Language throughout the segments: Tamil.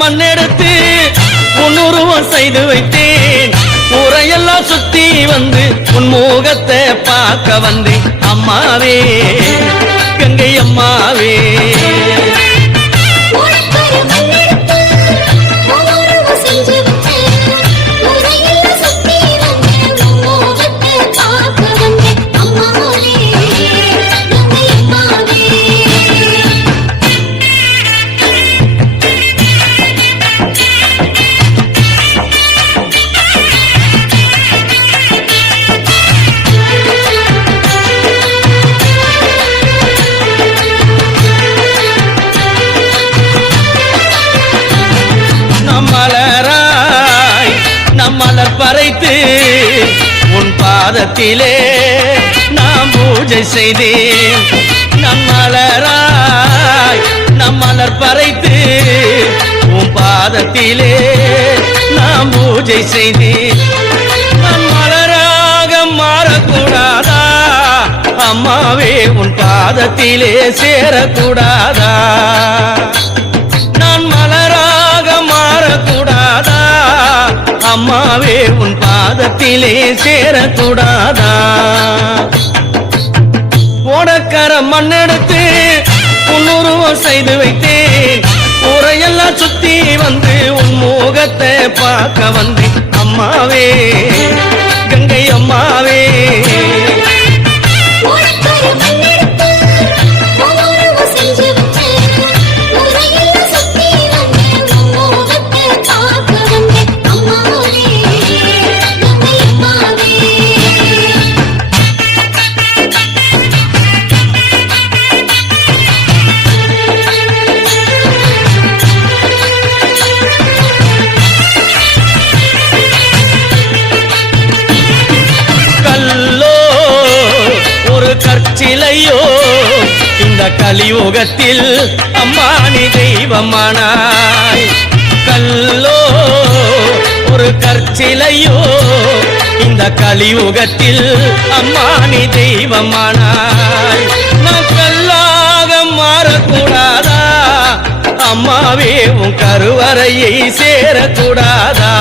மண்ணெடுத்து உன்னுருவம் செய்து வைத்தேன். ஊரையெல்லாம் சுத்தி வந்து உன் முகத்தை பார்க்க வந்தேன். அம்மாவே கங்கை அம்மாவே மலர் பறைத்து உன் பாதத்திலே நாம் பூஜை செய்தேன். நம் மலராய் நம் மலர் பறைத்து உன் பாதத்திலே நாம் பூஜை செய்தேன். நம் மலராக மாறக்கூடாதா அம்மாவே உன் பாதத்திலே சேரக்கூடாதா? நான் மலராக மாறக்கூடாதா அம்மாவே உன் பாதத்திலே சேரக்கூடாதா? ஓடக்கர மண்ணெடுத்து உன்னுருவம் செய்து வைத்தேன். ஊரையெல்லாம் சுத்தி வந்து உன் முகத்தை பார்க்க வந்தேன். அம்மாவே கங்கை அம்மாவே சிலையோ இந்த கலியுகத்தில் அம்மானி தெய்வமானாய். கல்லோ ஒரு கற்சிலையோ இந்த கலியுகத்தில் அம்மானி தெய்வமானாய். நான் கல்லாக மாறக்கூடாதா அம்மாவே உன் கருவறையை சேரக்கூடாதா?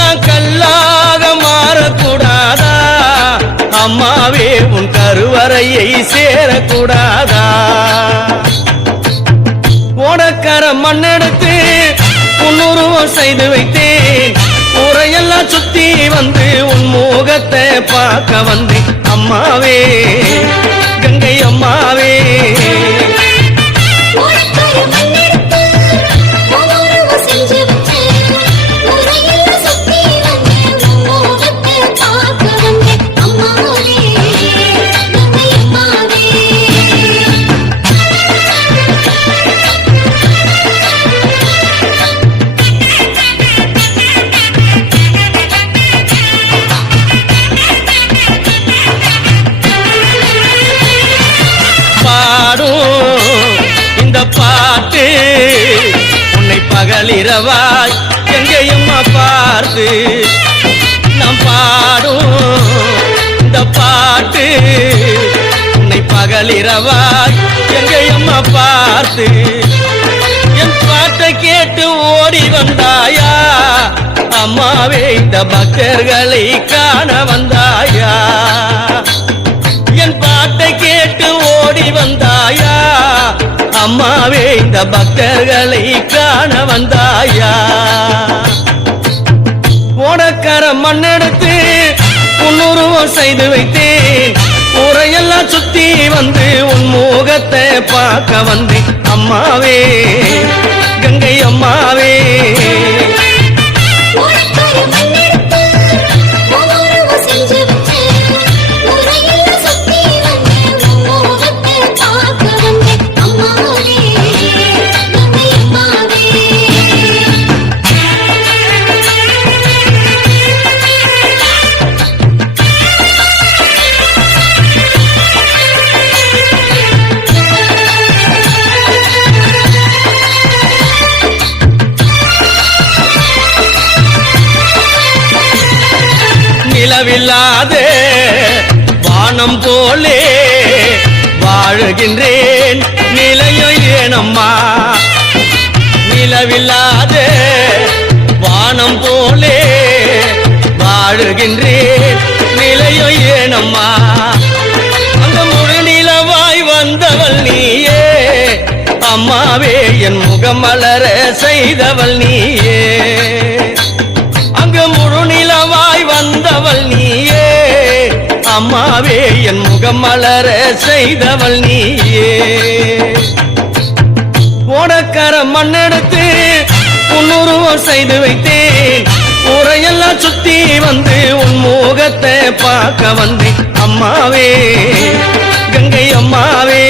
நான் கல்லாக மாறக்கூடாதா அம்மாவே உன் கருவறையை சேரக்கூடாதா? ஓடக்கர மண்ணெடுத்து உன்னுருவம் செய்து வைத்தேன். ஊரையெல்லாம் சுத்தி வந்து உன் முகத்தை பார்க்க வந்தேன். அம்மாவே கங்கை அம்மாவே இந்த பாட்டு உன்னை பகலிரவாய் எங்கேயம்மா பார்த்து நாம் பாடும். இந்த பாட்டு உன்னை பகலிரவாய் எங்கேயம்மா பார்த்து என் பாட்டை கேட்டு ஓடி வந்தாயா அம்மாவே இந்த பக்தர்களை காண வந்தாயா? என் பாட்டை கேட்டு ஓடி வந்தாயா அம்மாவே இந்த பக்தர்களை காண வந்தாயா? ஓடக்கர மண்ணெடுத்து உன்னுருவம் செய்து வைத்தேன். ஊரையெல்லாம் சுத்தி வந்து உன் முகத்தை பார்க்க வந்தேன். அம்மாவே கங்கை அம்மாவே நிலவில்லாத வானம் போலே வாழுகின்றேன். நிலையோ ஏனம்மா நிலவில்லாதே வானம் போலே வாழுகின்றேன் நிலையோ ஏனம்மா அங்க முழு நிலவாய் வந்தவள் நீயே அம்மாவே என் முகம் மலர செய்தவள் நீயே அங்கு முழு நிலவாய் வந்தவள் நீயே அம்மாவே என் முகம் மலர செய்தவள் நீயே ஓடக்கர மண்ணெடுத்து உன்னுருவம் செய்து வைத்தேன் ஊரையெல்லாம் சுத்தி வந்து உன் முகத்தை பார்க்க வந்தேன் அம்மாவே கங்கை அம்மாவே